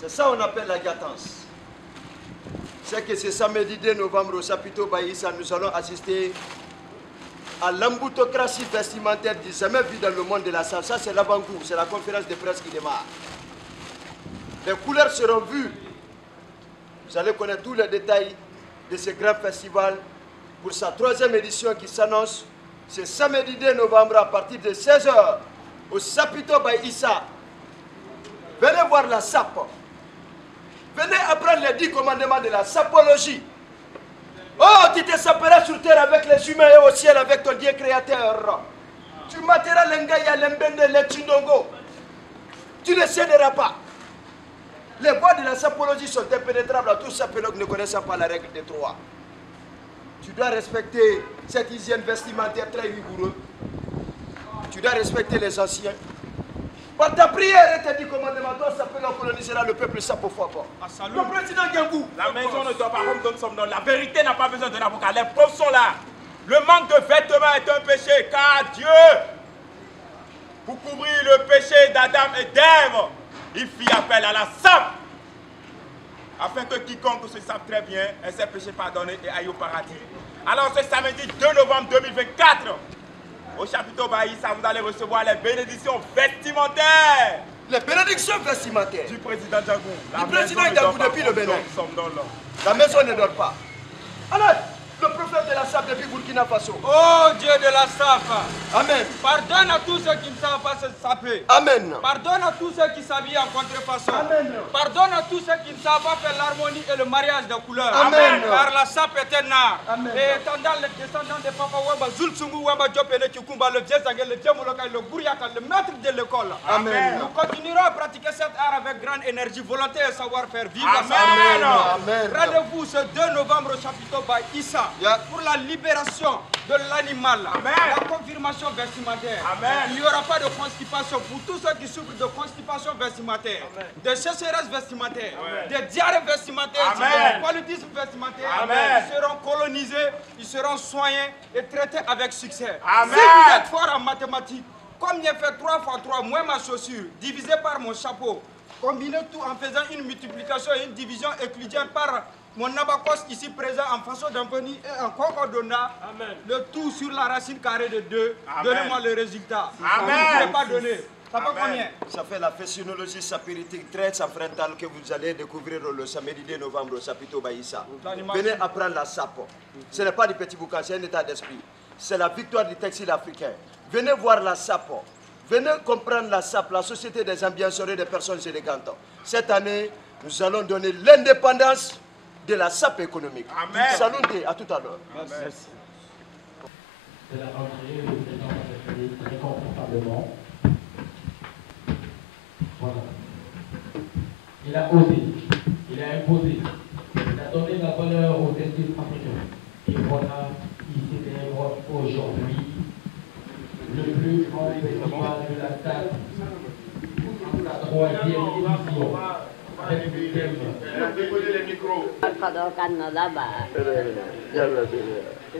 C'est ça qu'on appelle la guidance. C'est que ce samedi 2 novembre au Sapito Baïssa, nous allons assister à l'emboutocratie vestimentaire du jamais vu dans le monde de la salle. Ça, c'est l'avant-goût, c'est la conférence de presse qui démarre. Les couleurs seront vues. Vous allez connaître tous les détails de ce grand festival pour sa 3e édition qui s'annonce ce samedi 2 novembre à partir de 16 h au Sapito Baïssa. Venez voir la SAP. Venez apprendre les 10 commandements de la sapologie. Oh, tu te saperas sur terre avec les humains et au ciel avec ton Dieu créateur. Tu materas l'engaya, l'embende, le tindongo. Tu ne céderas pas. Les voies de la sapologie sont impénétrables à tous sapologues ne connaissant pas la règle des 3. Tu dois respecter cette hygiène vestimentaire très rigoureuse. Tu dois respecter les anciens. Par ta prière et tes 10 commandements, toi, sapologue colonisera le peuple sapofort. Le président Gangou. La maison ne doit pas comme donne son nom. La vérité n'a pas besoin de l'avocat. Les preuves sont là. Le manque de vêtements est un péché, car Dieu, pour couvrir le péché d'Adam et d'Ève, il fit appel à la SAP, afin que quiconque se sape très bien ait ses péchés pardonnés et aille au paradis. Alors ce samedi 2 novembre 2024, au Chapiteau Baïssa, vous allez recevoir les bénédictions vestimentaires. Les bénédictions vestimentaires Du président Djangou. Du président Djangou depuis le Bénin. Nous sommes dans l'ordre. La maison ne dort pas. Alors, le prophète de la SAP depuis Burkina Faso. Oh Dieu de la SAP. Amen. Pardonne à tous ceux qui ne savent pas se saper. Amen. Pardonne à tous ceux qui s'habillent en contrefaçon. Amen. Pardonne à tous ceux qui ne savent pas faire l'harmonie et le mariage des couleurs. Amen. Car la SAP est un art. Amen. Et étendant les descendants de Papa Wamba, Zulsungu Wamba Diopene Kikumba, le vieux Zangé, le vieux Moloka, le Gouriaka, le maître de l'école. Amen. Nous continuerons à pratiquer cet art avec grande énergie, volonté et savoir-faire. Vive la SAP. Amen. Rendez-vous ce 2 novembre au Chapiteau Baïssa pour la libération de l'animal, la confirmation vestimentaire. Amen. Il n'y aura pas de constipation pour tous ceux qui souffrent de constipation vestimentaire, de sécheresse vestimentaire, de diarrhée vestimentaire, de paludisme vestimentaire. Amen. Ils seront colonisés, ils seront soignés et traités avec succès. Amen. Si vous êtes fort en mathématiques, combien fait 3 fois 3 moins ma chaussure, divisé par mon chapeau, combinez tout en faisant une multiplication et une division euclidienne par mon abacos ici présent en façon d'un penny et en concordonnat, le tout sur la racine carrée de 2. Donnez-moi le résultat. Amen. Vous ne pouvez pas donner. Ça fait combien? Ça fait la phésiologie sapiritique très safrentale que vous allez découvrir le samedi 2 novembre au Sapito Baïssa. Venez apprendre la SAP. Ce n'est pas du petit boucan, c'est un état d'esprit. C'est la victoire du textile africain. Venez voir la SAP. Venez comprendre la SAP, la Société des ambianceurs et des personnes élégantes. Cette année, nous allons donner l'indépendance de la SAP économique. Amen. Salutez, à tout à l'heure. Merci. C'est la rentrée, le président va s'installer très confortablement. Voilà. Il a osé, il a imposé, il a donné la valeur au textile africain. Et voilà, il célèbre aujourd'hui le plus grand festival de la SAP, sa 3e édition.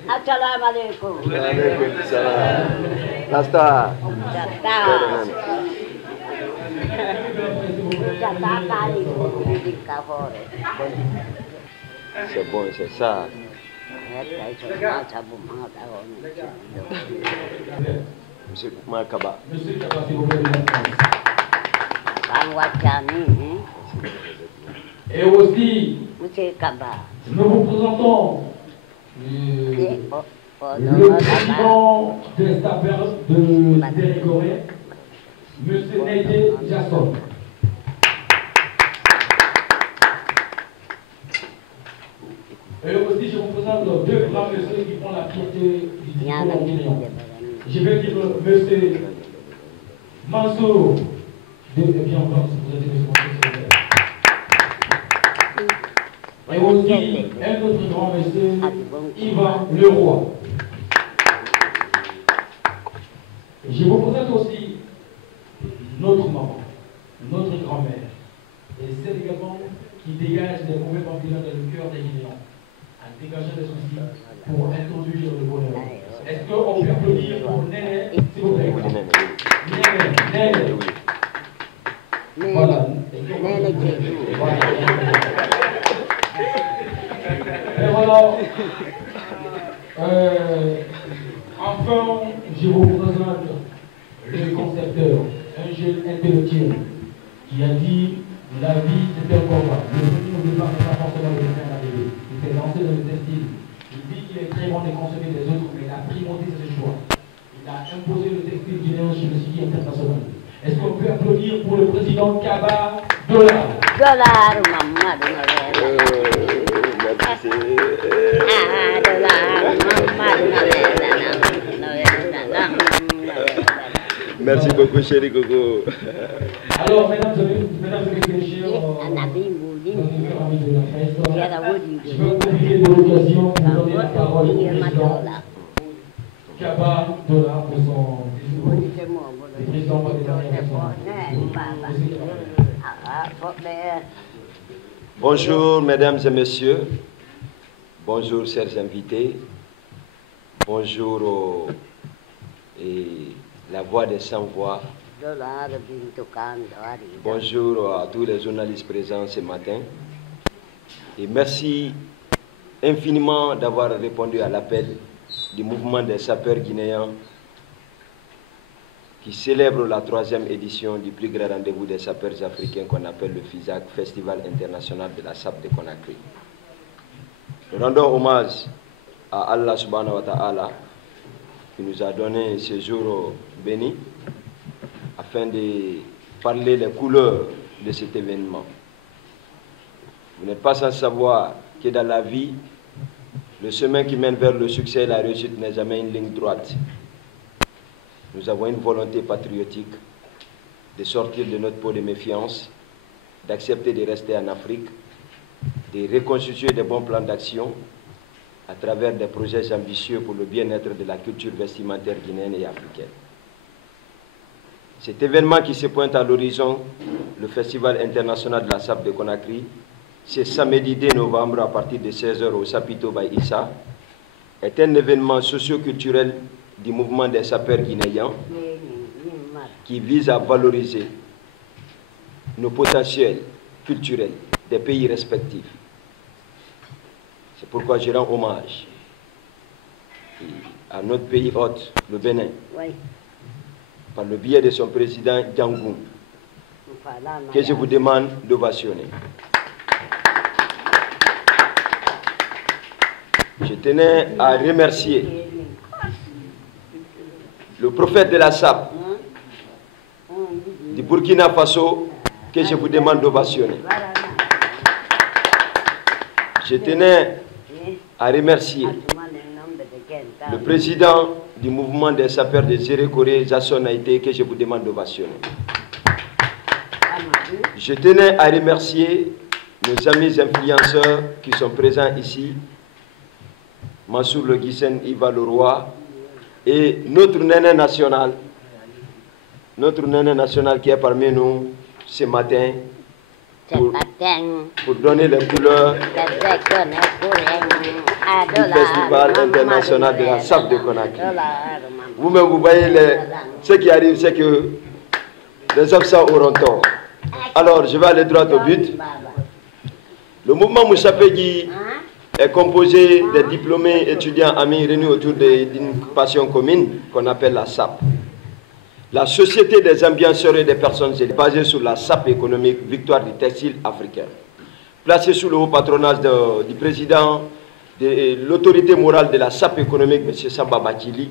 Assalamualaikum. Waalaikumsalam. Nasta. C'est bon, c'est ça. Monsieur Makaba. Monsieur Kaba, s'il vous plaît, et aussi, Monsieur Kaba. nous vous présentons le président des sapeurs de Dérégoré, Monsieur Neide Jasson. Et aussi, je vous présente 2 grands messieurs qui font la fierté du discours en Guinée. Je vais dire Monsieur Mansour de bien encore si vous êtes responsable. Et aussi un autre grand monsieur, Yvan Leroy. Je vous présente aussi notre maman, notre grand-mère, et celle également qui dégage les mauvais papillons dans le cœur des Guinéens, en dégageant des soucis pour introduire le bonheur. Est-ce qu'on peut applaudir pour Néné, s'il vous plaît? Néné. Voilà. Et voilà. Enfin, je vous présente le concepteur, un jeune intellectuel, qui a dit la vie c'est un combat. Le premier au départ n'est pas forcément le faire la télé. Il s'est lancé dans le textile. Il dit qu'il est très bon de consommer des autres, mais il a primordié ses choix. Il a imposé le textile guinéen sur le site international. Est-ce qu'on peut applaudir pour le président Kaba Dollar? Dollar, maman, Merci beaucoup, chéri Coco. Alors, mesdames et messieurs, je veux profiter de l'occasion pour donner la parole au président Kaba Dollar pour son discours. Le président Bonjour, mesdames et messieurs. Bonjour, chers invités. Bonjour la voix des sans-voix. Bonjour à tous les journalistes présents ce matin. Et merci infiniment d'avoir répondu à l'appel du mouvement des sapeurs guinéens qui célèbre la 3e édition du plus grand rendez-vous des sapeurs africains qu'on appelle le FISAC, Festival international de la SAP de Conakry. Nous rendons hommage à Allah subhanahu wa ta'ala qui nous a donné ce jour béni afin de parler les couleurs de cet événement. Vous n'êtes pas sans savoir que dans la vie, le chemin qui mène vers le succès et la réussite n'est jamais une ligne droite. Nous avons une volonté patriotique de sortir de notre peau de méfiance, d'accepter de rester en Afrique, de reconstituer des bons plans d'action à travers des projets ambitieux pour le bien-être de la culture vestimentaire guinéenne et africaine. Cet événement qui se pointe à l'horizon, le Festival international de la SAP de Conakry, c'est samedi 2 novembre à partir de 16 h au Sapito by Issa, est un événement socio-culturel du mouvement des sapeurs guinéens qui vise à valoriser nos potentiels culturels des pays respectifs. C'est pourquoi je rends hommage à notre pays hôte, le Bénin, par le biais de son président Diangoum, que je vous demande d'ovationner. Je tenais à remercier le prophète de la SAP du Burkina Faso, que je vous demande d'ovationner. Je tenais à remercier le président du mouvement des sapeurs de Zérekoré, Jasson Haïté, que je vous demande d'ovationner. Je tenais à remercier nos amis influenceurs qui sont présents ici, Mansour Le Guissen, Yves Leroy, et notre néné national qui est parmi nous ce matin pour donner les couleurs du Festival international de la SAP de Conakry. Vous-même, vous voyez ce qui arrive, c'est que les absents auront tort. Alors, je vais aller droit au but. Le mouvement Moussapegui est composé des diplômés étudiants amis réunis autour d'une passion commune qu'on appelle la SAP. La Société des ambianceurs et des personnes est basée sur la SAP économique Victoire du textile africain. Placée sous le haut patronage du président de l'autorité morale de la SAP économique, M. Samba Bakili,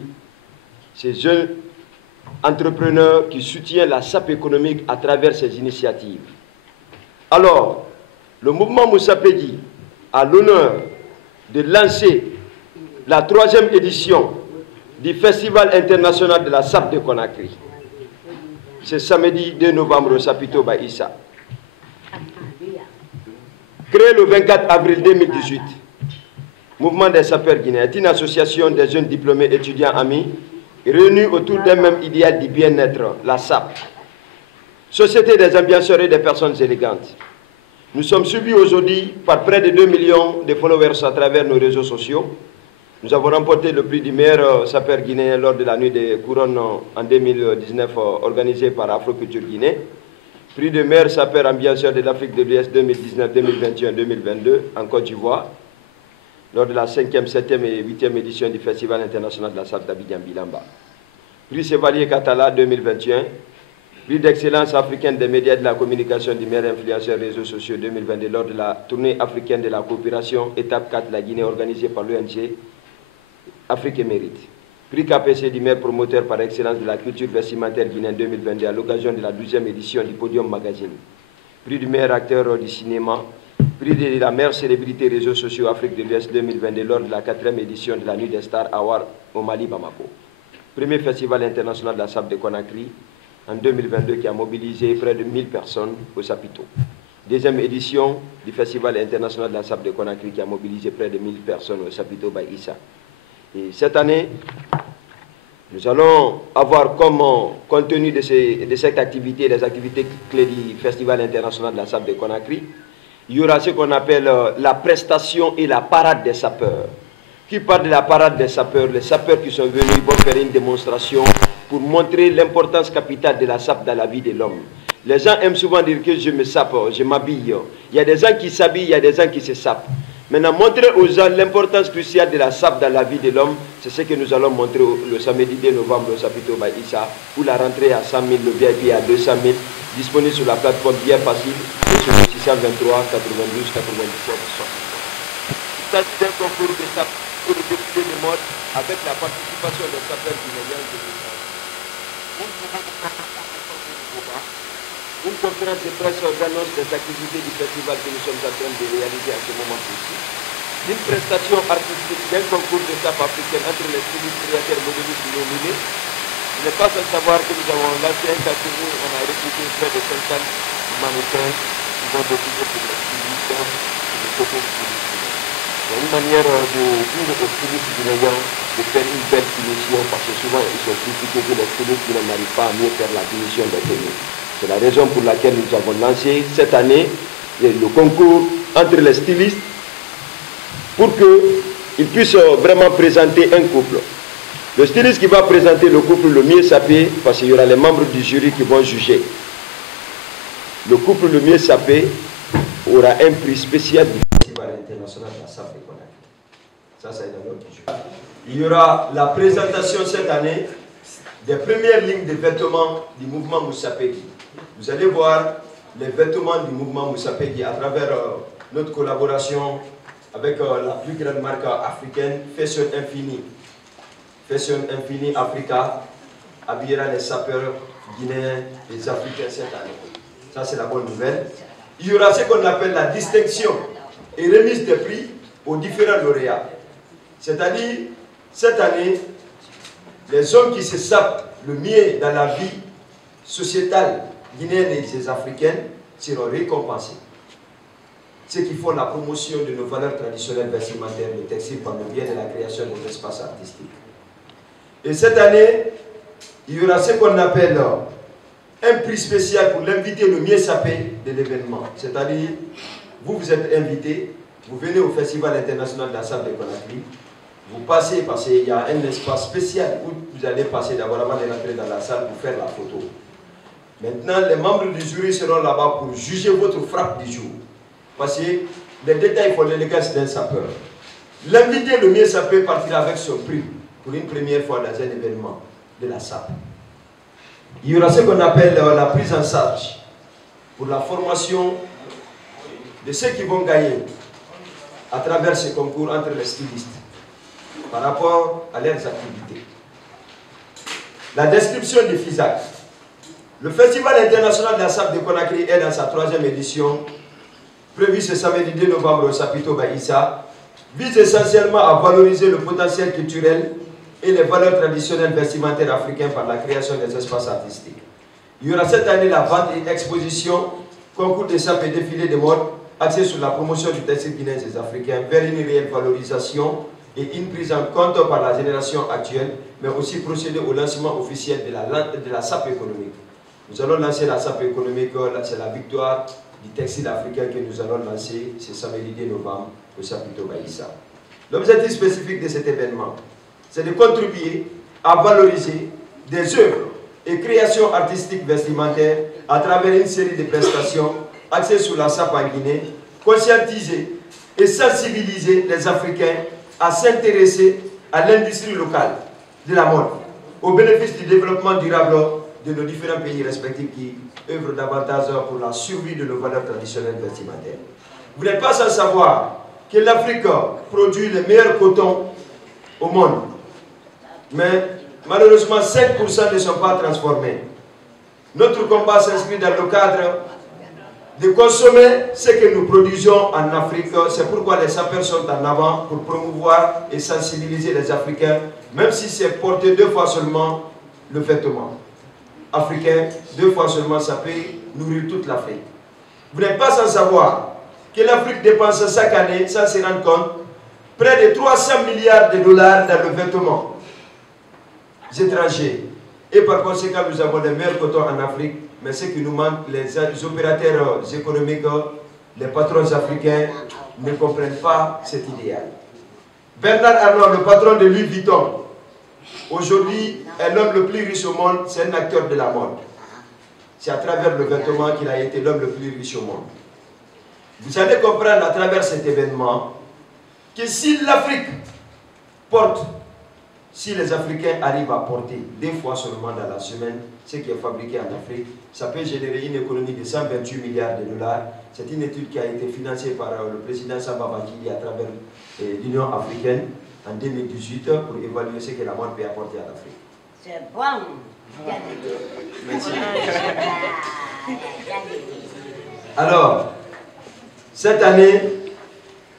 ces jeunes entrepreneurs qui soutiennent la SAP économique à travers ses initiatives. Alors, le mouvement Moussapegui a l'honneur de lancer la 3e édition du Festival international de la SAP de Conakry. C'est samedi 2 novembre au Sapito by Issa. Créé le 24 avril 2018, Mouvement des sapeurs guinéens est une association des jeunes diplômés étudiants amis réunis autour d'un même idéal du bien-être, la SAP, Société des ambianceurs et des personnes élégantes. Nous sommes suivis aujourd'hui par près de 2 millions de followers à travers nos réseaux sociaux. Nous avons remporté le prix du meilleur sapeur guinéen lors de la nuit des couronnes en 2019 organisée par Afroculture Guinée. Prix de meilleur sapeur ambianceur de l'Afrique de l'Ouest 2019, 2021, 2022 en Côte d'Ivoire, lors de la 5e, 7e et 8e édition du Festival international de la SAP d'Abidjan-Bilamba. Prix Chevalier Catala 2021, prix d'excellence africaine des médias de la communication du meilleur influenceur réseaux sociaux 2022 lors de la tournée africaine de la coopération, étape 4 de la Guinée organisée par l'ONG Afrique et Mérite. Prix KPC du meilleur promoteur par excellence de la culture vestimentaire guinéenne 2022 à l'occasion de la 12e édition du Podium Magazine. Prix du meilleur acteur du cinéma. Prix de la meilleure célébrité réseaux sociaux Afrique de l'Ouest 2022 lors de la 4e édition de la Nuit des Stars Award au Mali, Bamako. Premier festival international de la SAP de Conakry en 2022 qui a mobilisé près de 1000 personnes au Sapito. Deuxième édition du festival international de la SAP de Conakry qui a mobilisé près de 1000 personnes au Sapito by Issa. Et cette année, nous allons avoir comme contenu de cette activité, les activités clés du Festival international de la SAP de Conakry, il y aura ce qu'on appelle la prestation et la parade des sapeurs. Qui parle de la parade des sapeurs? Les sapeurs qui sont venus vont faire une démonstration pour montrer l'importance capitale de la SAP dans la vie de l'homme. Les gens aiment souvent dire que je me sape, je m'habille. Il y a des gens qui s'habillent, il y a des gens qui se sapent. Maintenant, montrer aux gens l'importance cruciale de la SAP dans la vie de l'homme, c'est ce que nous allons montrer le samedi 2 novembre au Sapito by Issa, où la rentrée à 100 000, le VIP à 200 000, disponible sur la plateforme bien facile, et sur le 623 92 97 60. Ça, c'est un concours de SAP pour le défilé de mode avec la participation des sapeurs guinéens de une conférence de presse annonce des activités du festival que nous sommes en train de réaliser à ce moment précis. Une prestation artistique d'un concours de SAP africaine entre les stylistes, créateurs, modélistes et nominés. Il n'est pas sans savoir que nous avons lancé un catégorie où on a recruté près de 50 mannequins qui vont décider pour les stylistes et les photos. Il y a une manière de dire aux stylistes guinéens de faire une belle finition parce que souvent ils sont critiqués que les stylistes n'arrivent pas à mieux faire la finition des tenues. C'est la raison pour laquelle nous avons lancé cette année le concours entre les stylistes pour qu'ils puissent vraiment présenter un couple. Le styliste qui va présenter le couple le mieux sapé, parce qu'il y aura les membres du jury qui vont juger. Le couple le mieux sapé aura un prix spécial du Festival international de la SAP de Conakry. Ça, c'est dans l'autre jury. Il y aura la présentation cette année des premières lignes de vêtements du mouvement Moussapegui. Vous allez voir les vêtements du mouvement Moussapegui à travers notre collaboration avec la plus grande marque africaine, Fashion Infini. Fashion Infini Africa habillera les sapeurs guinéens et les Africains cette année. Ça, c'est la bonne nouvelle. Il y aura ce qu'on appelle la distinction et remise des prix aux différents lauréats. C'est-à-dire, cette année, les hommes qui se sapent le mieux dans la vie sociétale guinéenne et des Africaines seront récompensés. Ceux qui font la promotion de nos valeurs traditionnelles vestimentaires, le textile par le bien et la création des espaces artistiques. Et cette année, il y aura ce qu'on appelle un prix spécial pour l'invité le mieux sapé de l'événement. C'est-à-dire, vous êtes invité, vous venez au Festival international de la SAP de Conakry, vous passez parce qu'il y a un espace spécial où vous allez passer d'abord avant de rentrer dans la salle pour faire la photo. Maintenant, les membres du jury seront là-bas pour juger votre frappe du jour. Parce que les détails font l'élégance d'un sapeur. L'invité le mieux sapé partira avec son prix pour une première fois dans un événement de la SAP. Il y aura ce qu'on appelle la prise en charge pour la formation de ceux qui vont gagner à travers ce concours entre les stylistes par rapport à leurs activités. La description du FISAC. Le Festival international de la SAP de Conakry est dans sa 3e édition, prévue ce samedi 2 novembre au Sapito by Issa, vise essentiellement à valoriser le potentiel culturel et les valeurs traditionnelles vestimentaires africaines par la création des espaces artistiques. Il y aura cette année la vente et exposition, concours de SAP et défilé de mode, axé sur la promotion du textile guinéen des Africains vers une réelle valorisation et une prise en compte par la génération actuelle, mais aussi procéder au lancement officiel de la SAP économique. Nous allons lancer la SAP économique, c'est la victoire du textile africain que nous allons lancer ce samedi 2 novembre au Sapito by Issa. L'objectif spécifique de cet événement, c'est de contribuer à valoriser des œuvres et créations artistiques vestimentaires à travers une série de prestations axées sur la SAP en Guinée, conscientiser et sensibiliser les Africains à s'intéresser à l'industrie locale de la mode, au bénéfice du développement durable de nos différents pays respectifs qui œuvrent davantage pour la survie de nos valeurs traditionnelles vestimentaires. Vous n'êtes pas sans savoir que l'Afrique produit les meilleurs cotons au monde, mais malheureusement 5% ne sont pas transformés. Notre combat s'inscrit dans le cadre de consommer ce que nous produisons en Afrique. C'est pourquoi les sapeurs sont en avant pour promouvoir et sensibiliser les Africains, même si c'est porter 2 fois seulement le vêtement africain, 2 fois seulement ça peut nourrir toute l'Afrique. Vous n'êtes pas sans savoir que l'Afrique dépense chaque année, sans se rendre compte, près de 300 milliards de dollars dans le vêtement étranger. Et par conséquent, nous avons les meilleurs cotons en Afrique, mais ce qui nous manque, les opérateurs économiques, les patrons africains ne comprennent pas cet idéal. Bernard Arnault, le patron de Louis Vuitton, aujourd'hui est l'homme le plus riche au monde, c'est un acteur de la mode. C'est à travers le vêtement qu'il a été l'homme le plus riche au monde. Vous allez comprendre à travers cet événement que si l'Afrique porte, si les Africains arrivent à porter 2 fois seulement dans la semaine ce qui est fabriqué en Afrique, ça peut générer une économie de 128 milliards de dollars. C'est une étude qui a été financée par le président Samba Bakili à travers l'Union africaine en 2018 pour évaluer ce que la mode peut apporter à l'Afrique. C'est bon. Merci. Alors, cette année,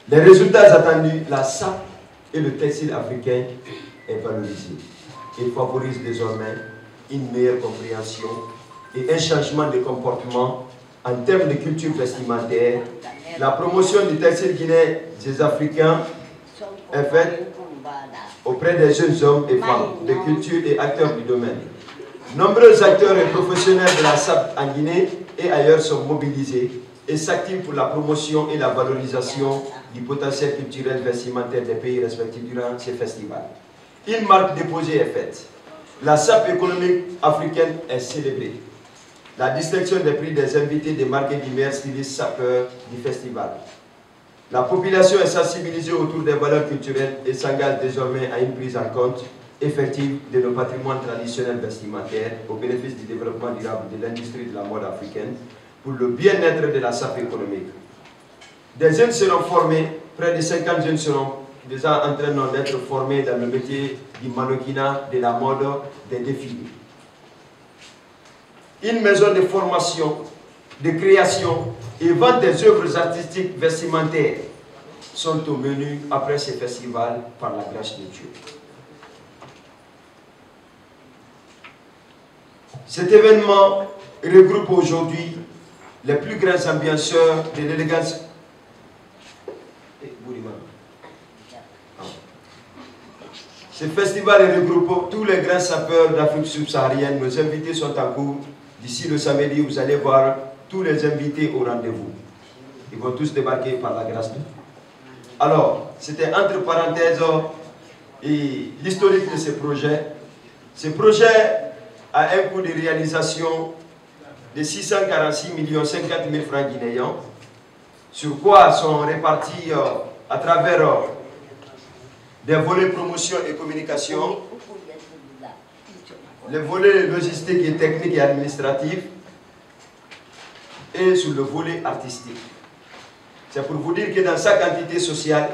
les résultats attendus, la SAP et le textile africain est valorisé. Il favorise désormais une meilleure compréhension et un changement de comportement en termes de culture vestimentaire. La promotion du textile guinéen des Africains est faite auprès des jeunes hommes et femmes de culture et acteurs du domaine. Nombreux acteurs et professionnels de la SAP en Guinée et ailleurs sont mobilisés et s'activent pour la promotion et la valorisation du potentiel culturel vestimentaire des pays respectifs durant ces festivals. Une marque déposée est faite. La SAP économique africaine est célébrée. La distinction des prix des invités des marques et divers stylistes sapeurs du festival. La population est sensibilisée autour des valeurs culturelles et s'engage désormais à une prise en compte effective de nos patrimoines traditionnels vestimentaires au bénéfice du développement durable de l'industrie de la mode africaine pour le bien-être de la SAP économique. Des jeunes seront formés, près de 50 jeunes seront déjà en train d'être formés dans le métier du mannequinat, de la mode, des défilés. Une maison de formation, de création et vente des œuvres artistiques vestimentaires sont au menu après ce festival par la grâce de Dieu. Cet événement regroupe aujourd'hui les plus grands ambianceurs de l'élégance. Ce festival regroupe tous les grands sapeurs d'Afrique subsaharienne. Nos invités sont en cours. D'ici le samedi, vous allez voir tous les invités au rendez-vous. Ils vont tous débarquer par la grâce de Dieu. Alors, c'était entre parenthèses et l'historique de ce projet. Ce projet a un coût de réalisation de 646 50 000 francs guinéens, sur quoi sont répartis à travers des volets promotion et communication, les volets logistiques et techniques et administratifs, et sur le volet artistique. C'est pour vous dire que dans chaque entité sociale,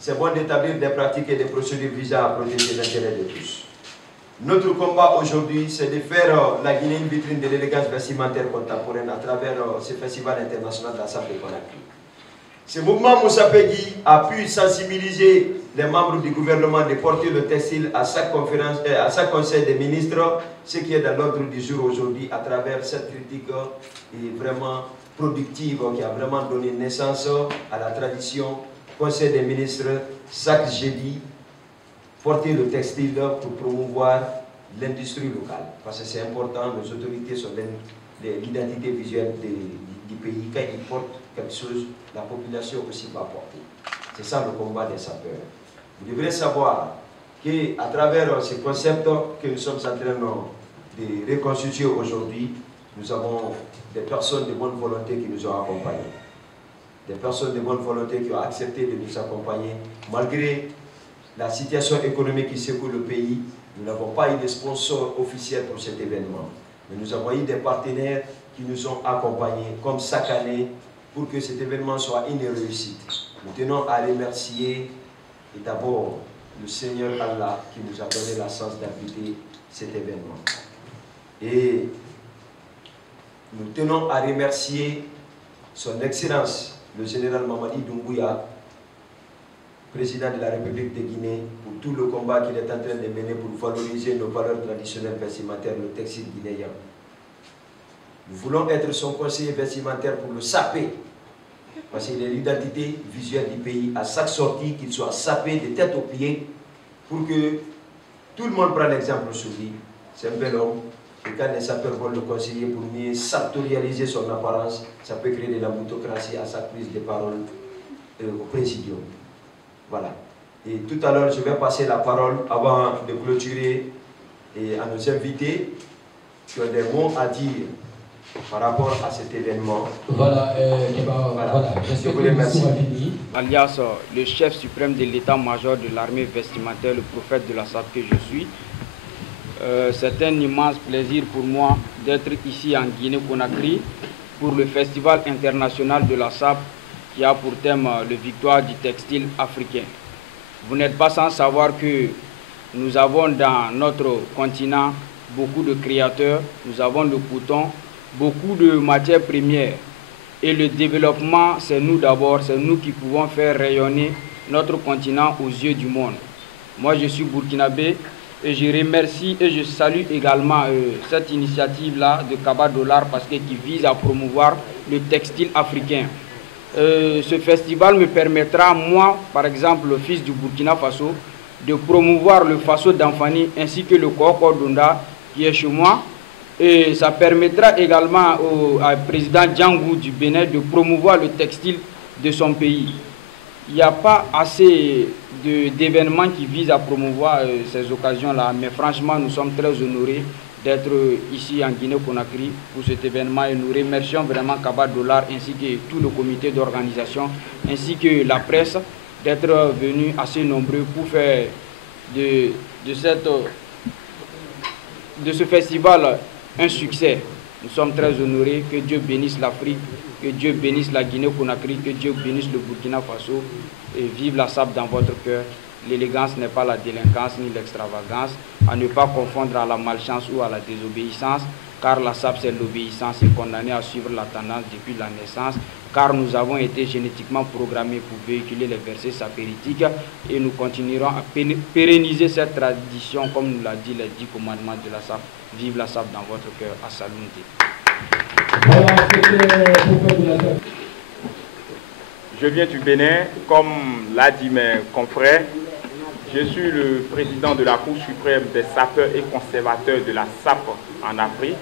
c'est bon d'établir des pratiques et des procédures visant à protéger l'intérêt de tous. Notre combat aujourd'hui, c'est de faire la Guinée une vitrine de l'élégance vestimentaire contemporaine à travers ce festival international de la SAP de Conakry. Ce mouvement Moussa Pegui a pu sensibiliser les membres du gouvernement de porter le textile à chaque conférence et à chaque conseil des ministres, ce qui est dans l'ordre du jour aujourd'hui à travers cette critique vraiment productive qui a vraiment donné naissance à la tradition conseil des ministres chaque jeudi porter le textile pour promouvoir l'industrie locale parce que c'est important, nos autorités sont l'identité visuelle du pays. Quand ils portent quelque chose, la population aussi va porter. C'est ça le combat des sapeurs. Vous devrez savoir qu'à travers ce concept que nous sommes en train de reconstituer aujourd'hui, nous avons des personnes de bonne volonté qui nous ont accompagnés. Des personnes de bonne volonté qui ont accepté de nous accompagner. Malgré la situation économique qui secoue le pays, nous n'avons pas eu de sponsors officiels pour cet événement. Mais nous avons eu des partenaires qui nous ont accompagnés, comme chaque année, pour que cet événement soit une réussite. Nous tenons à remercier d'abord le Seigneur Allah qui nous a donné la chance d'abriter cet événement. Et nous tenons à remercier son Excellence, le général Mamadi Doumbouya, président de la République de Guinée, pour tout le combat qu'il est en train de mener pour valoriser nos valeurs traditionnelles vestimentaires, le textile guinéen. Nous voulons être son conseiller vestimentaire pour le saper, parce qu'il est l'identité visuelle du pays, à chaque sortie, qu'il soit sapé de tête aux pieds, pour que tout le monde prenne l'exemple sur lui. C'est un bel homme, et quand les sapeurs vont le conseiller pour mieux sartorialiser son apparence, ça peut créer de la moutocratie à sa prise de parole au présidium. Voilà. Et tout à l'heure, je vais passer la parole avant de clôturer et à nos invités qui ont des mots à dire par rapport à cet événement. Voilà, je vous remercie. Alias le chef suprême de l'état-major de l'armée vestimentaire, le prophète de la SAP que je suis. C'est un immense plaisir pour moi d'être ici en Guinée-Conakry pour le Festival international de la SAP qui a pour thème le victoire du textile africain. Vous n'êtes pas sans savoir que nous avons dans notre continent beaucoup de créateurs, nous avons le coton, beaucoup de matières premières. Et le développement, c'est nous d'abord, c'est nous qui pouvons faire rayonner notre continent aux yeux du monde. Moi, je suis burkinabé et je remercie et je salue également cette initiative-là de Kaba Dollar parce que qui vise à promouvoir le textile africain. Ce festival me permettra, moi, par exemple, le fils du Burkina Faso, de promouvoir le Faso d'Anfani ainsi que le Koko Donda qui est chez moi. Et ça permettra également au président Djangou du Bénin de promouvoir le textile de son pays. Il n'y a pas assez d'événements qui visent à promouvoir ces occasions-là, mais franchement, nous sommes très honorés d'être ici en Guinée-Conakry pour cet événement et nous remercions vraiment Kaba Dollar ainsi que tout le comité d'organisation ainsi que la presse d'être venus assez nombreux pour faire de ce festival un succès. Nous sommes très honorés. Que Dieu bénisse l'Afrique, que Dieu bénisse la Guinée-Conakry, que Dieu bénisse le Burkina Faso et vive la SAP dans votre cœur. L'élégance n'est pas la délinquance ni l'extravagance, à ne pas confondre à la malchance ou à la désobéissance, car la SAP c'est l'obéissance et condamnée à suivre la tendance depuis la naissance, car nous avons été génétiquement programmés pour véhiculer les versets sapéritiques et nous continuerons à pérenniser cette tradition comme nous l'a dit les 10 commandements de la SAP. Vive la SAP dans votre cœur, à Salunté. Je viens du Bénin, comme l'a dit mes confrères. Je suis le président de la Cour suprême des sapeurs et conservateurs de la SAP en Afrique.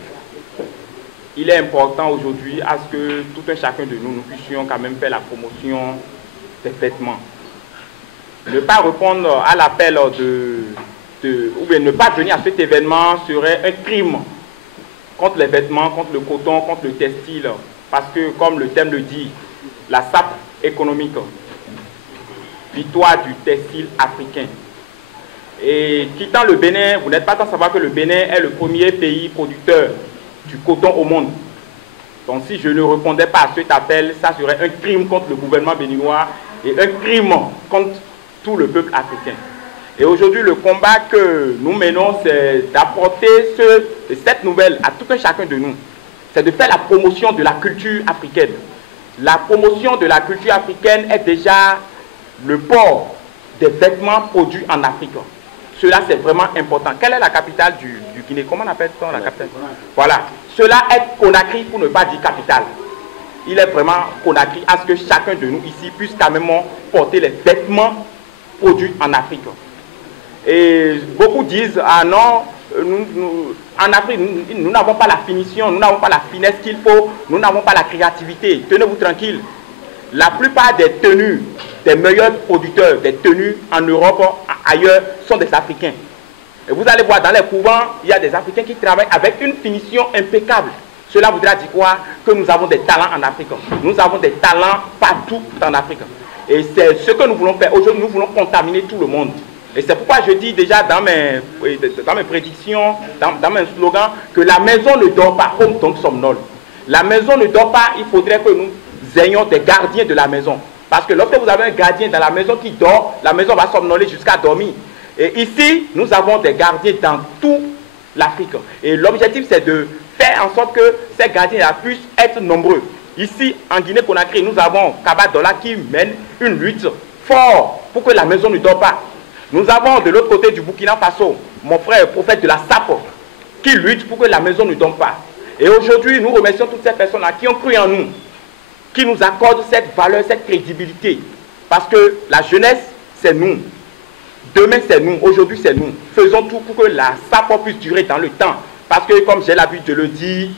Il est important aujourd'hui à ce que tout un chacun de nous puissions quand même faire la promotion des vêtements. Ne pas répondre à l'appel ou bien ne pas venir à cet événement serait un crime contre les vêtements, contre le coton, contre le textile. Parce que, comme le thème le dit, la SAP économique, victoire du textile africain. Et quittant le Bénin, vous n'êtes pas sans savoir que le Bénin est le premier pays producteur du coton au monde. Donc si je ne répondais pas à cet appel, ça serait un crime contre le gouvernement béninois et un crime contre tout le peuple africain. Et aujourd'hui, le combat que nous menons, c'est d'apporter cette nouvelle à tout un chacun de nous. C'est de faire la promotion de la culture africaine. La promotion de la culture africaine est déjà le port des vêtements produits en Afrique. Cela, c'est vraiment important. Quelle est la capitale du Guinée? Comment on appelle-t-on la capitale? Voilà. Cela est Conakry pour ne pas dire capitale. Il est vraiment Conakry à ce que chacun de nous ici puisse quand même porter les vêtements produits en Afrique. Et beaucoup disent, ah non, en Afrique, nous n'avons pas la finition, nous n'avons pas la finesse qu'il faut, nous n'avons pas la créativité. Tenez-vous tranquille. La plupart des tenues, des meilleurs producteurs des tenues en Europe, ailleurs, sont des Africains. Et vous allez voir, dans les couvents, il y a des Africains qui travaillent avec une finition impeccable. Cela voudra dire quoi? Que nous avons des talents en Afrique. Nous avons des talents partout en Afrique. Et c'est ce que nous voulons faire. Aujourd'hui, nous voulons contaminer tout le monde. Et c'est pourquoi je dis déjà dans mes prédictions, dans mes slogans, que la maison ne dort pas comme donc somnole. La maison ne dort pas, il faudrait que nous ayons des gardiens de la maison. Parce que lorsque vous avez un gardien dans la maison qui dort, la maison va somnoler jusqu'à dormir. Et ici, nous avons des gardiens dans toute l'Afrique. Et l'objectif, c'est de faire en sorte que ces gardiens puissent être nombreux. Ici, en Guinée-Conakry, nous avons Kabadola qui mène une lutte forte pour que la maison ne dort pas. Nous avons de l'autre côté du Burkina Faso, mon frère prophète de la SAP, qui lutte pour que la maison ne dorme pas. Et aujourd'hui, nous remercions toutes ces personnes-là qui ont cru en nous, qui nous accordent cette valeur, cette crédibilité. Parce que la jeunesse, c'est nous. Demain, c'est nous. Aujourd'hui, c'est nous. Faisons tout pour que la SAP puisse durer dans le temps. Parce que, comme j'ai l'habitude de le dire,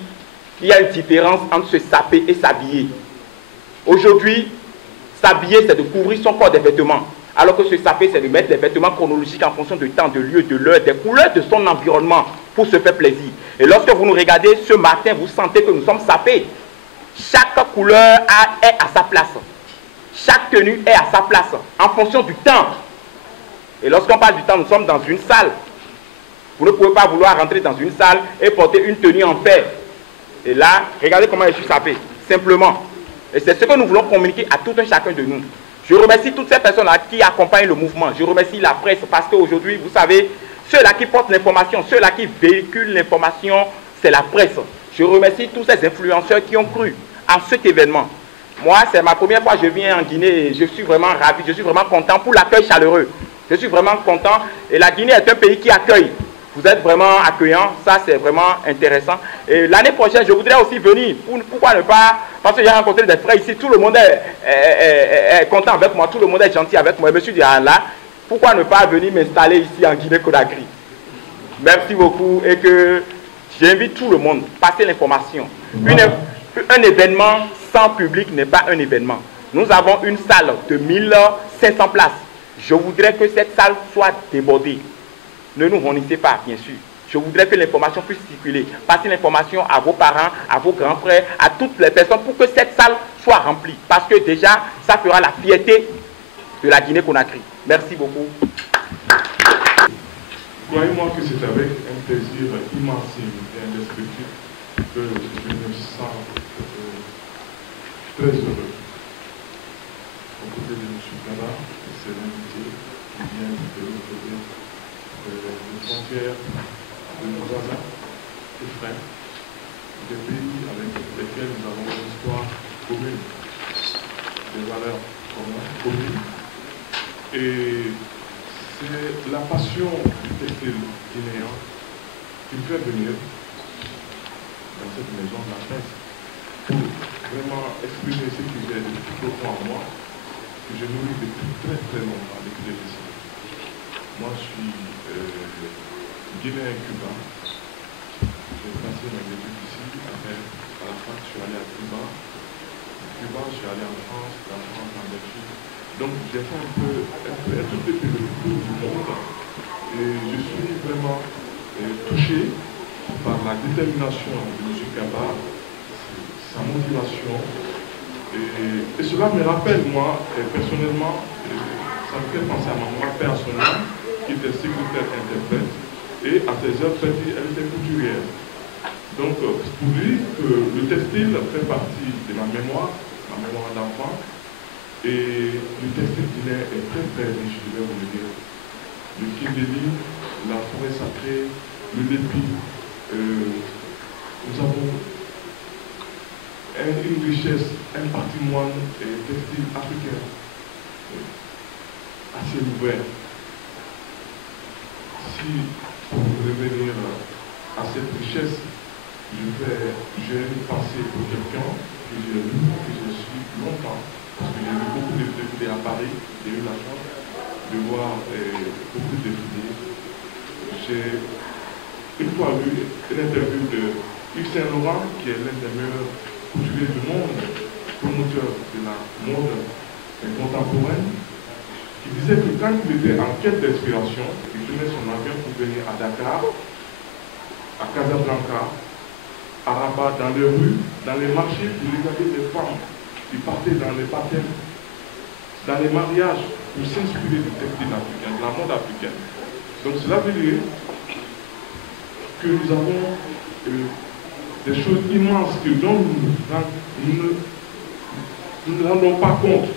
il y a une différence entre se saper et s'habiller. Aujourd'hui, s'habiller, c'est de couvrir son corps des vêtements. Alors que se saper, c'est de mettre des vêtements chronologiques en fonction du temps, de lieu, de l'heure, des couleurs de son environnement pour se faire plaisir. Et lorsque vous nous regardez ce matin, vous sentez que nous sommes sapés. Chaque couleur est à sa place. Chaque tenue est à sa place en fonction du temps. Et lorsqu'on parle du temps, nous sommes dans une salle. Vous ne pouvez pas vouloir rentrer dans une salle et porter une tenue en fer. Et là, regardez comment je suis sapé. Simplement. Et c'est ce que nous voulons communiquer à tout un chacun de nous. Je remercie toutes ces personnes-là qui accompagnent le mouvement. Je remercie la presse parce qu'aujourd'hui, vous savez, ceux-là qui portent l'information, ceux-là qui véhiculent l'information, c'est la presse. Je remercie tous ces influenceurs qui ont cru en cet événement. Moi, c'est ma première fois que je viens en Guinée et je suis vraiment ravi, je suis vraiment content pour l'accueil chaleureux. Je suis vraiment content et la Guinée est un pays qui accueille. Vous êtes vraiment accueillant, ça c'est vraiment intéressant. Et l'année prochaine, je voudrais aussi venir. Pourquoi ne pas? Parce que j'ai rencontré des frères ici, tout le monde est content avec moi, tout le monde est gentil avec moi. Je me suis dit, ah là, pourquoi ne pas venir m'installer ici en Guinée-Conakry? Merci beaucoup et que j'invite tout le monde à passer l'information. Un événement sans public n'est pas un événement. Nous avons une salle de 1500 places. Je voudrais que cette salle soit débordée. Ne nous honissez pas, bien sûr. Je voudrais que l'information puisse circuler. Passez l'information à vos parents, à vos grands frères, à toutes les personnes pour que cette salle soit remplie. Parce que déjà, ça fera la fierté de la Guinée-Conakry. Merci beaucoup. Croyez-moi que c'est avec un plaisir immense et indescriptible que je me sens très heureux. Aux côtés de M. Kaba, c'est l'invité qui vient de l'autre côté des frontières de nos voisins et frères, des pays avec lesquels nous avons une histoire commune, des valeurs communes. Et c'est la passion du textile guinéen qui me fait venir dans cette maison de la presse pour vraiment exprimer ce que j'ai depuis profond en moi, que je nourris depuis très très longtemps, depuis les décennies. Moi, je suis guinéen-cubain. J'ai passé mes études ici. Après, à la fin, je suis allé à Cuba. Cuba, je suis allé en France, la France, en Belgique. Donc, j'ai fait un tout petit peu le tour du monde. Et je suis vraiment touché par la détermination de M. Kaba, sa motivation. Et cela me rappelle, moi, personnellement, ça me fait penser à ma maman, père à son âme, qui était secrétaire-interprète, et à ses heures perdues, elle était couturière. Donc, pour lui, le textile fait partie de ma mémoire d'enfant, et le textile guinéen est très très riche, je vais vous le dire. Le Kindéli, la forêt sacrée, le Lépi, nous avons une richesse, un patrimoine textile africain assez ouvert. Si, pour revenir à cette richesse, j'ai une pensée pour quelqu'un que j'ai lu, que je suis longtemps, parce que j'ai vu beaucoup de défilés à Paris, j'ai eu la chance de voir beaucoup de défilés. J'ai une fois lu une interview de Yves Saint Laurent, qui est l'un des meilleurs couturiers du monde, promoteur de la mode contemporaine, qui disait que quand il était en quête d'inspiration, il prenait son avion pour venir à Dakar, à Casablanca, à à Rabat, dans les rues, dans les marchés, pour regarder des femmes qui partaient dans les baptêmes, dans les mariages, pour s'inspirer du textile africain, de la mode africaine. Donc cela veut dire que nous avons des choses immenses dont nous ne rendons pas compte.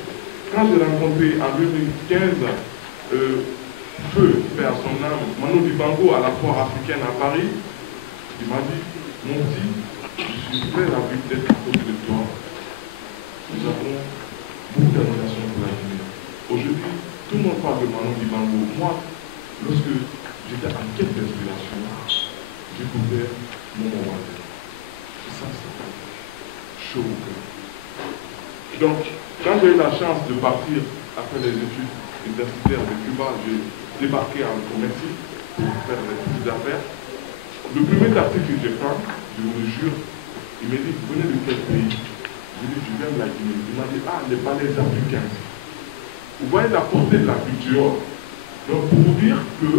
Quand j'ai rencontré en 2015 Feu, paix à son âme, Manu Dibango à la foire africaine à Paris, il m'a dit, mon petit, je suis très ravi d'être à côté de toi. Nous avons beaucoup d'admiration pour la Guinée. Aujourd'hui, tout le monde parle de Manu Dibango. Moi, lorsque j'étais en quête d'inspiration, j'ai découvert mon Rwanda. Ça, c'est chaud au cœur. Donc, quand j'ai eu la chance de partir après les études universitaires de Cuba, j'ai débarqué en Mexique pour faire des petites affaires. Le premier taxi que j'ai pris, je vous le jure, il m'a dit, vous venez de quel pays? Je lui ai dit, je viens de la Guinée. Il m'a dit, ah, les palais africains. Vous voyez la portée de la culture. Donc, pour vous dire que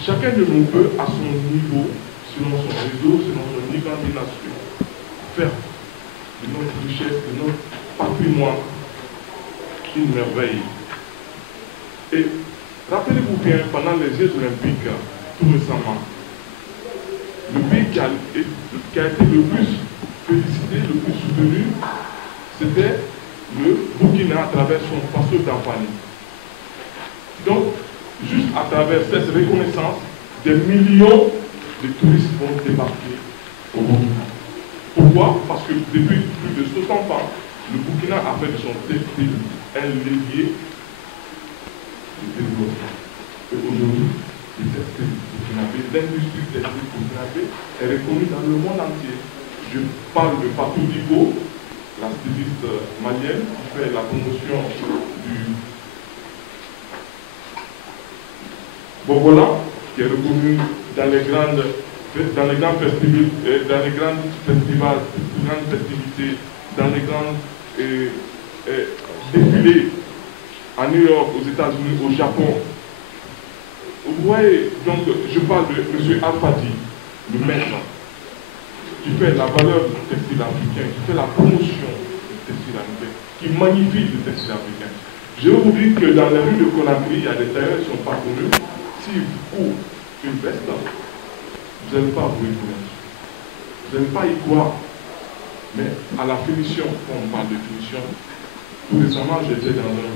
chacun de nous peut, à son niveau, selon son réseau, selon son imagination, faire de notre richesse, de notre patrimoine, une merveille. Et rappelez-vous bien, pendant les Jeux Olympiques, tout récemment, le pays qui a été le plus félicité, le plus soutenu, c'était le Burkina à travers son passeport d'Ampani. Donc, juste à travers cette reconnaissance, des millions de touristes vont débarquer au Burkina. Pourquoi? Parce que depuis plus de 60 ans, le Burkina a fait de son textile un levier de développement. Et aujourd'hui, le textile burkinabé, l'industrie textile burkinabé est reconnue dans le monde entier. Je parle de Fatou Diko, la styliste malienne qui fait la promotion du Bogola, qui est reconnue dans les grands festivals, dans les grands défilés à New York, aux États-Unis, au Japon. Vous voyez, donc je parle de M. Al-Fadi, le maître, qui fait la valeur du textile africain, qui fait la promotion du textile africain, qui magnifie le textile africain. Je vais vous dire que dans les rues de Conakry, il y a des tailleurs qui ne sont pas connus. Si vous courez une veste, vous n'allez pas vous reconnaître. Vous n'allez pas y croire. Mais à la finition, quand on parle de finition, tout récemment j'étais dans un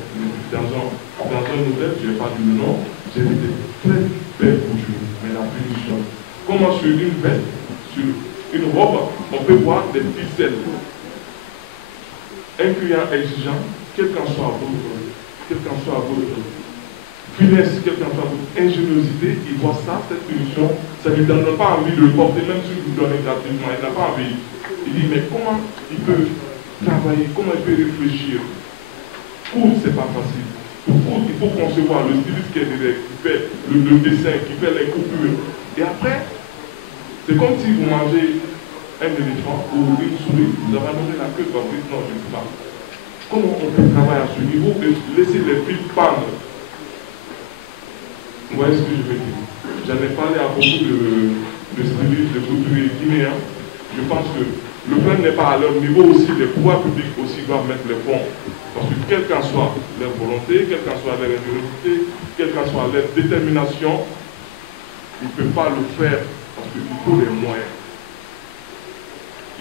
hôtel, je n'ai pas dit le nom, j'ai vu des très belles coutures, mais la finition. Comment sur une veste, sur une robe, on peut voir des ficelles. Un client exigeant, quelle qu'en soit votre finesse, quelle qu'en soit votre ingéniosité, il voit ça, cette finition, ça ne lui donne pas envie de le porter, même si vous le donnez gratuitement, il n'a pas envie. Il dit, mais comment il peut travailler, comment il peut réfléchir? Coudre, c'est pas facile. Pour coudre, il faut concevoir le styliste qui est direct, qui fait le dessin, qui fait les coupures. Et après, c'est comme si vous mangez un éléphant ou une souris, vous abandonnez la queue, vous dites non, je ne sais pas. Comment on peut travailler à ce niveau et laisser les fils pendre? Vous voyez ce que je veux dire? J'en ai parlé à beaucoup de stylistes, de couturiers guinéens. Je pense que le problème n'est pas à leur niveau aussi, les pouvoirs publics aussi doivent mettre les fonds. Parce que quelle qu'en soit leur volonté, quelle qu'en soit leur ingéniosité, quelle qu'en soit leur détermination, ils ne peuvent pas le faire parce qu'il faut des moyens.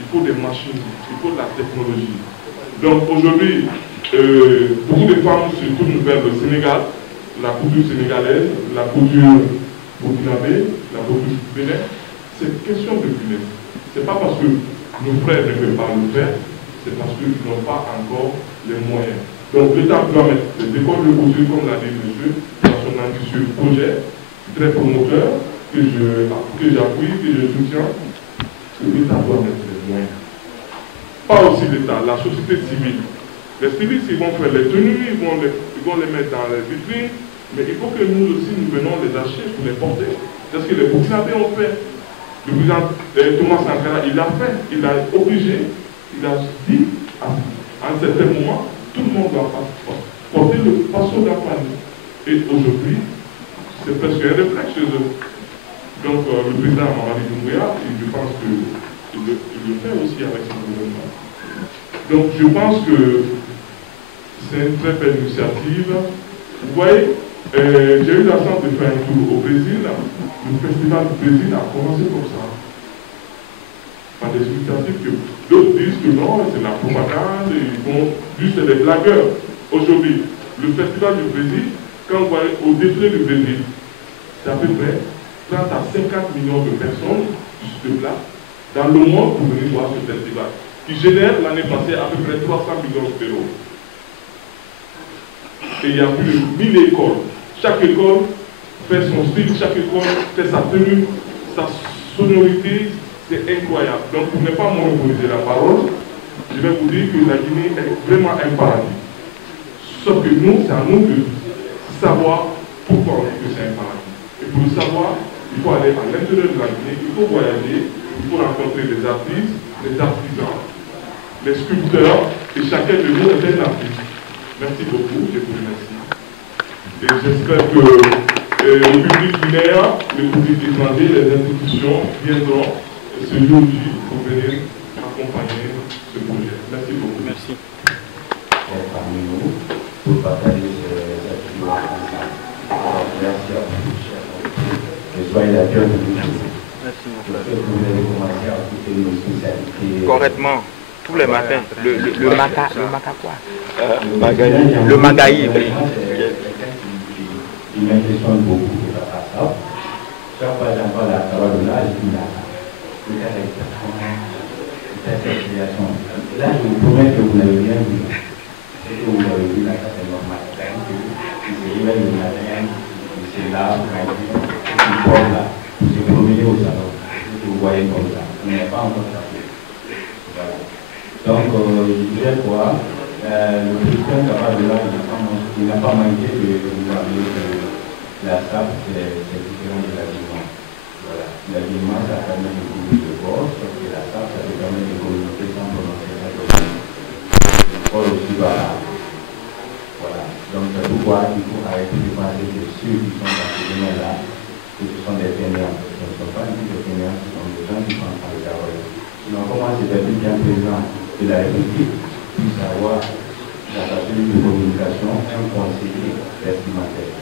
Il faut des machines, il faut de la technologie. Donc aujourd'hui, beaucoup de femmes se tournent vers le Sénégal, la couture sénégalaise, la couture burkinabé, la couture bénin. C'est une question de finesse. Ce n'est pas parce que nos frères ne peuvent pas le faire, c'est parce qu'ils n'ont pas encore les moyens. Donc l'État doit mettre les écoles de couture, comme l'a dit monsieur, dans son ambitieux projet, très promoteur, que j'appuie, que je soutiens. L'État doit mettre les moyens. Pas aussi l'État, la société civile. Les stylistes, ils vont faire les tenues, ils vont les mettre dans les vitrines, mais il faut que nous aussi, nous venons les acheter pour les porter. C'est ce que les Burkinabés ont fait. Le président Thomas Sankara, il a fait, il a obligé, il a dit à un certain moment, tout le monde doit porter le passeport d'Ampani. Et aujourd'hui, c'est presque un réflexe chez eux. Donc le président Mamadi Doumbouya, je pense qu'il le fait aussi avec son gouvernement. Donc je pense que c'est une très belle initiative. Vous voyez, j'ai eu la chance de faire un tour au Brésil. Le festival du Brésil a commencé comme ça. Par des initiatives que d'autres disent que non, c'est la propagande, ils vont juste des blagueurs. Aujourd'hui, le festival du Brésil, quand vous voyez au défilé du Brésil, c'est à peu près 30 à 50 millions de personnes de là dans le monde pour venir voir ce festival, qui génère l'année passée à peu près 300 millions d'euros. Et il y a plus de 1000 écoles. Chaque école fait son style, chaque école fait sa tenue, sa sonorité, c'est incroyable. Donc pour ne pas monopoliser la parole, je vais vous dire que la Guinée est vraiment un paradis. Sauf que nous, c'est à nous de savoir pourquoi on dit que c'est un paradis. Et pour le savoir, il faut aller à l'intérieur de la Guinée, il faut voyager, il faut rencontrer les artistes, les artisans, les sculpteurs, et chacun de nous est un artiste. Merci beaucoup, je vous remercie. Et j'espère que le public guinéen, le public étranger, les institutions viendront ce jour-ci pour venir accompagner ce projet. Merci beaucoup. Merci. Parmi nous, pour partager cette joie ensemble. Merci à vous, chers amis. Et soyez l'accueil de nous. Merci, mon frère. Vous avez commencé à écouter nos spécialités. Correctement. Tous les matins. Le maca quoi Le magaï, oui. Il m'impressionne beaucoup de la ça. Chaque fois que j'entends la parole de là, je dis là. Le cas est cette création. Là, je vous promets que vous n'avez rien vu. C'est que vous avez vu là, ça c'est normal. Il se réveille le matin, il se lave, il pose là, il se promène au salon. Vous voyez comme ça. On n'est pas encore sorti. Voilà. Donc, je dirais quoi, le président Kabbalah, il n'a pas manqué de vous parler que la SAP, c'est différent de l'habillement. Voilà. L'habillement, ça permet de couvrir le corps, sauf que la SAP, ça permet de communiquer sans prononcer la chose. Le corps aussi va. Voilà. Donc, c'est pourquoi il faut arrêter de penser que ceux qui sont dans ce domaine-là, ce sont des fainéants. Ce ne sont pas des fainéants, ce sont des gens qui sont en train de travailler. Sinon, comment c'est permis qu'un président de la République puisse avoir dans sa cellule de communication un conseiller vestimentaire?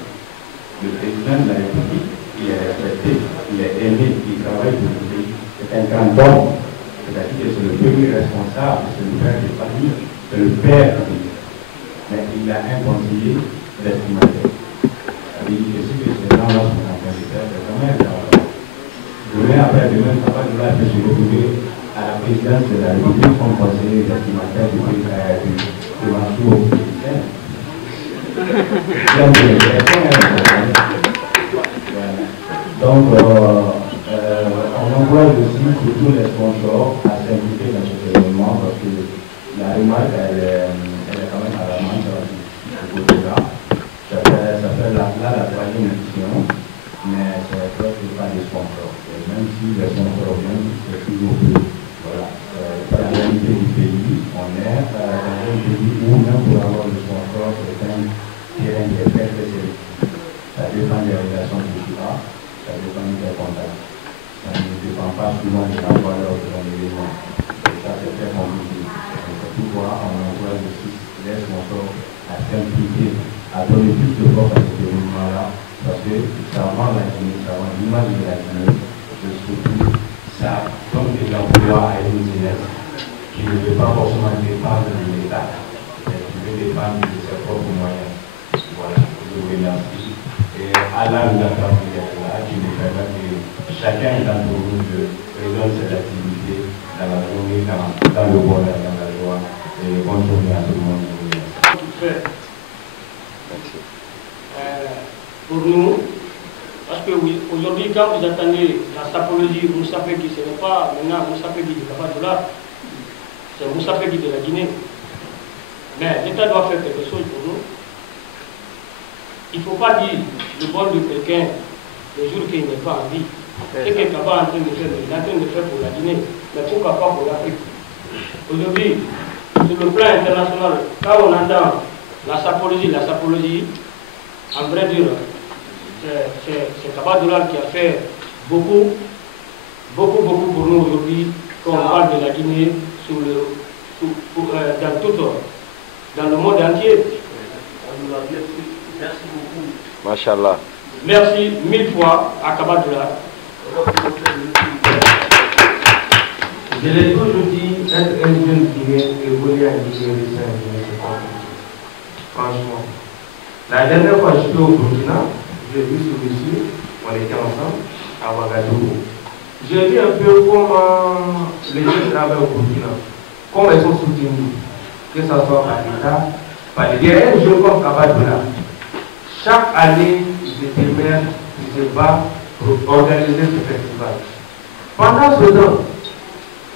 Le président de la République, il est respecté, il est aimé, il travaille pour le pays. C'est un grand homme. C'est-à-dire que c'est le premier responsable, c'est le père de famille, c'est le père du pays. Mais il a un conseiller vestimentaire. Ça veut dire que ce que ces gens-là sont en train de faire, c'est quand même grave. Demain après demain, Kabbalah peut se retrouver à la présidence de la République comme conseiller vestimentaire du pays de Mansour. Donc, on encourage aussi tous les sponsors à s'impliquer dans cet événement parce que la remarque, elle est quand même alarmante sur ce côté-là. Ça fait la troisième édition, mais c'est presque pas des sponsors. Et même si les sponsors viennent, c'est toujours plus. Voilà. La réalité du pays, on est dans un pays où même pour avoir le sponsor, c'est un terrain qui est très serré. Ça dépend des relations que tu as, ça dépend des contacts. Ça ne dépend pas souvent de la valeur de ton événement. Et ça, c'est très compliqué. C'est pourquoi on encourage aussi les sponsors à s'impliquer, à donner plus de force à cet événement-là, parce que ça rend la Guinée, ça rend l'image de la Guinée, et surtout, ça donne de l'emploi à une jeunesse qui ne veut pas forcément dépendre de l'État, mais qui veut dépendre de ses propres moyens. Voilà, je vous remercie. Et Allah nous a permis d'être là, qui nous permet que chacun d'entre nous présente ses activités dans la journée, dans le bonheur, dans la joie. Et bonne journée à tout le monde. Pour nous, parce que oui, aujourd'hui, quand vous attendez la sapologie, vous savez que ce n'est pas maintenant Moussa Feki de Kabbalah, c'est Moussa Feki de la Guinée. Mais l'État doit faire quelque chose pour nous. Il ne faut pas dire le bon de quelqu'un le jour qu'il n'est pas en vie. C'est que Kabbalah est en train de faire, il est en train de faire pour la Guinée, mais pourquoi pas pour l'Afrique. Aujourd'hui, sur le plan international, quand on entend la sapologie, en vrai dire, c'est Kabbalah qui a fait beaucoup pour nous aujourd'hui qu'on parle de la Guinée dans le monde entier. Merci beaucoup. Machallah. Merci 1000 fois à Kabadoula. Je l'ai toujours dit, être un jeune Guinéen évoluer à Guinée, c'est franchement. La dernière fois que je suis au Burkina, j'ai vu ce monsieur, on était ensemble à Ouagadougou. J'ai vu un peu comment les jeunes travaillent au Burkina, comment ils sont soutenus, que ce soit par l'État, par les derrière les jeunes comme Kabadoula. Chaque année, ils se démerdent, ils se battent pour organiser ce festival. Pendant ce temps,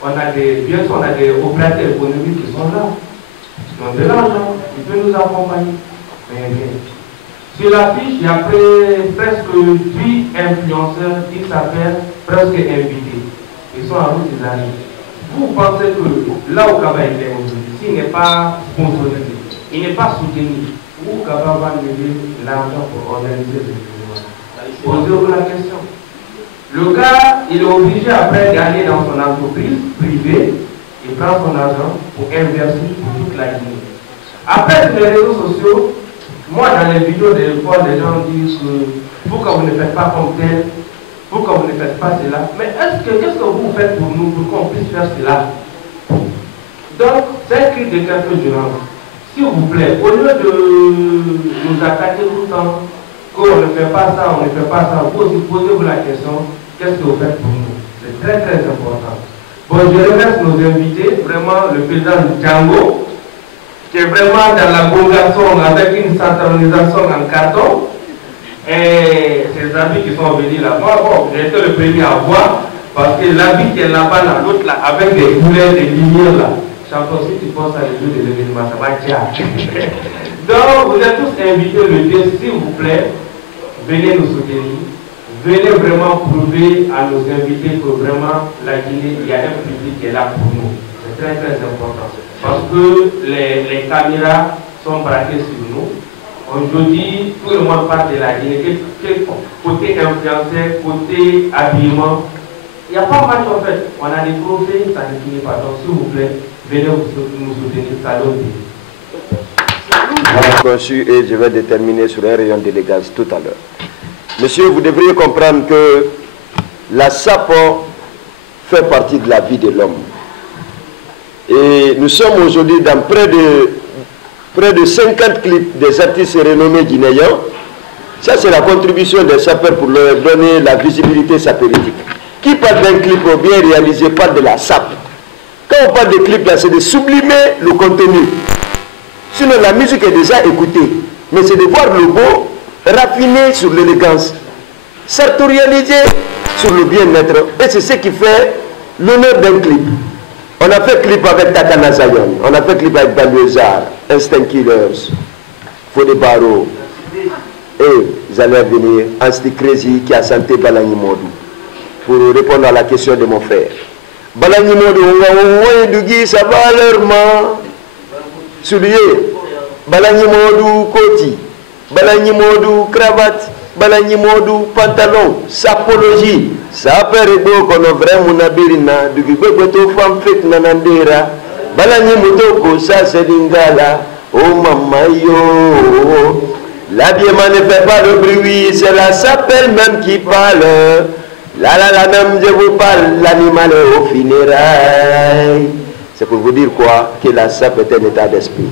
on a des opérateurs économiques qui sont là. Ils ont de l'argent, ils peuvent nous accompagner. Mais rien. Sur l'affiche, il y a presque 8 influenceurs qui s'appellent presque invités. Ils sont à route des années. Vous pensez que là où Kaba est aujourd'hui, s'il n'est pas sponsorisé, il n'est pas soutenu, où Kaba va lever l'argent pour organiser ce festival? Posez-vous la question. Le gars, il est obligé après d'aller dans son entreprise privée, il prend son argent pour investir pour toute la Guinée. Après sur les réseaux sociaux, moi dans les vidéos des fois les gens disent que pourquoi vous ne faites pas comme tel, pourquoi vous ne faites pas cela. Mais qu'est-ce que vous faites pour nous pour qu'on puisse faire cela? Donc c'est un cri de quelques violence. S'il vous plaît, au lieu de nous attaquer tout le temps, qu'on ne fait pas ça, on ne fait pas ça, vous aussi posez-vous la question. Qu'est-ce que vous faites pour nous? C'est très très important. Bon, je remercie nos invités, vraiment le président Django, qui est vraiment dans la congrégation avec une centralisation en carton, et ses amis qui sont venus là-bas. Bon, j'ai été le premier à voir, parce que l'habit qui est là-bas, l'autre là, avec des couleurs, des lumières là. Champion, si tu penses à le jour de l'événement, ça va tirer. Donc, vous êtes tous invités le 10, s'il vous plaît, venez nous soutenir. Venez vraiment prouver à nos invités que vraiment la Guinée, il y a un public qui est là pour nous. C'est très très important. Parce que les caméras sont braquées sur nous. Aujourd'hui, tout le monde parle de la Guinée. Côté influenceur, côté habillement, il n'y a pas mal en fait. On a des trophées, ça ne finit pas. Donc s'il vous plaît, venez nous soutenir. Salut. Conçu et je vais déterminer sur un rayon d'élégance tout à l'heure. Monsieur, vous devriez comprendre que la SAPO fait partie de la vie de l'homme. Et nous sommes aujourd'hui dans près de 50 clips des artistes renommés guinéens. Ça, c'est la contribution des sapeurs pour leur donner la visibilité sapéritique. Qui parle d'un clip bien réalisé parle de la SAP. Quand on parle de clip, c'est de sublimer le contenu. Sinon, la musique est déjà écoutée. Mais c'est de voir le beau raffiné sur l'élégance, sartorialisé sur le bien-être. Et c'est ce qui fait l'honneur d'un clip. On a fait clip avec Takana Zion, on a fait clip avec Baluzar, Instinct Killers, Fodé Baro, et vous allez venir, Ansti Crazy qui a santé Balani Modou, pour répondre à la question de mon frère. Balani Modou, on va du ça va leur soulier, Balani Modou Koti, Balani Modou cravate, Balani Modou pantalon, sapologie, ça peut qu'on a vraiment nabirina, du Gigoto femme fait nanandera, Balani Modoko, ça c'est l'ingala, oh mamayo, l'habillement ne fait pas le bruit, c'est la s'appelle même qui parle, la même je vous parle, l'animal est au funérailles. C'est pour vous dire quoi? Que la sape est un état d'esprit.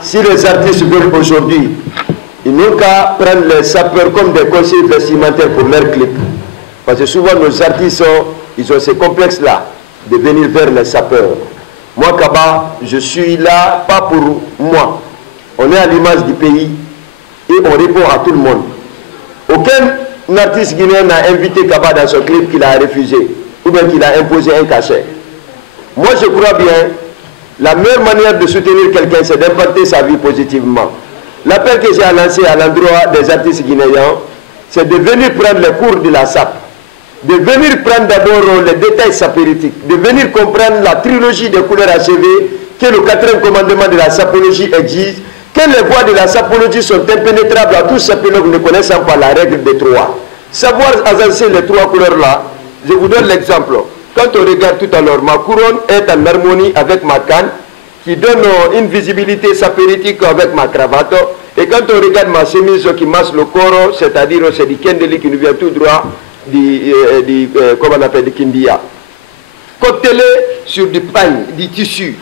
Si les artistes veulent aujourd'hui, ils n'ont qu'à prendre les sapeurs comme des conseillers vestimentaires pour leurs clips. Parce que souvent nos artistes, ils ont ces complexes-là de venir vers les sapeurs. Moi, Kaba, je suis là, pas pour moi. On est à l'image du pays et on répond à tout le monde. Aucun artiste guinéen n'a invité Kaba dans son clip qu'il a refusé ou bien qu'il a imposé un cachet. Moi, je crois bien, la meilleure manière de soutenir quelqu'un, c'est d'impacter sa vie positivement. L'appel que j'ai lancé à l'endroit des artistes guinéens, c'est de venir prendre les cours de la SAP, de venir prendre d'abord les détails sapéritiques, de venir comprendre la trilogie des couleurs achevées que le 4e commandement de la sapologie exige, que les voies de la sapologie sont impénétrables à tous sapologues ne connaissant pas la règle des 3. Savoir agencer les 3 couleurs-là, je vous donne l'exemple. quand on regarde tout à l'heure, ma couronne est en harmonie avec ma canne, qui donne une visibilité sapéritique avec ma cravate. Et quand on regarde ma chemise qui masse le corps, c'est-à-dire c'est du kendeli qui nous vient tout droit comment on appelle, du kindia. Côtelé sur du pain, du tissu.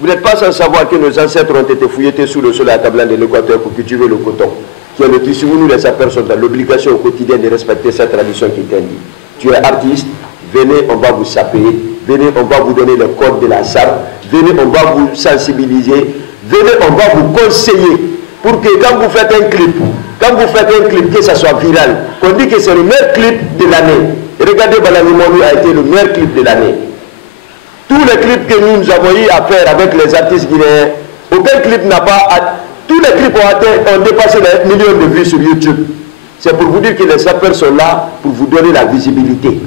Vous n'êtes pas sans savoir que nos ancêtres ont été fouillettés sous le sol à Tablan de l'Équateur pour cultiver le coton, qui est le tissu où nous les sapeurs sont dans l'obligation au quotidien de respecter cette tradition qui t'indique. Tu es artiste, venez, on va vous saper, venez, on va vous donner le code de la sape, venez, on va vous sensibiliser, venez, on va vous conseiller pour que quand vous faites un clip, que ça soit viral, qu'on dit que c'est le meilleur clip de l'année. Regardez, Balani Monu a été le meilleur clip de l'année. Tous les clips que nous avons eu à faire avec les artistes guinéens, aucun clip n'a pas... Tous les clips ont dépassé les millions de vues sur YouTube. C'est pour vous dire que les sapeurs sont là pour vous donner la visibilité.